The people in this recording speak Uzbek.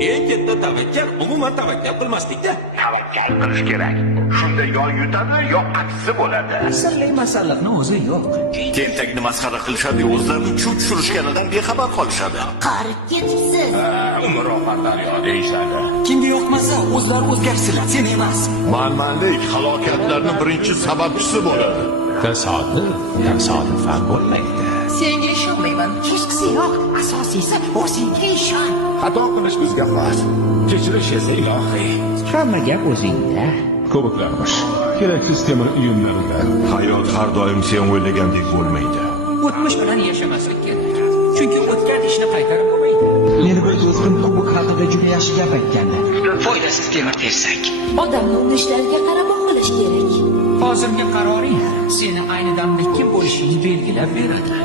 Eng katta tavakkal umuman tavakkal qilmaslikda. Tavakkal qilish kerak. Shunda yo yutadi, yo aksi bo'ladi. Sirli masalliqni o'zi yo'q. Tentakni masxara qilishadi, o'zlarini chuv tushirishganidan bexabar qolishadi. Qarib ketibsiz. Umroqdan daryo deyishadi. Kimga yoqmasa o'zlari o'zgarsinlar, sen emas. Manmanlik halokatlarning birinchi sababchisi bo'ladi. Tasodifan bo'lmaydi. Senga ishonmayman. Hechqisi yo'q. Asosiysi o'zingga ishon. Xato qilish bizga xos. Kechirish esa ilohiy. Hamma gap o'zingda. Ko'piklarmish. Keraksiz temir uyumlarida. Hayot har doim sen o'ylagandek bo'lmaydi. O'tmish bilan yashamaslik kerak. Chunki o'tgan ishni qaytarib bo'lmaydi. Meni bir do'stim kubik haqida juda yaxshi gap aytgandi. Foydasiz temir tersak. Odamni urishlariga qarab qilish kerak. Hozirgi qaroring seni ayni damda kim bo'lishingni belgilab beradi.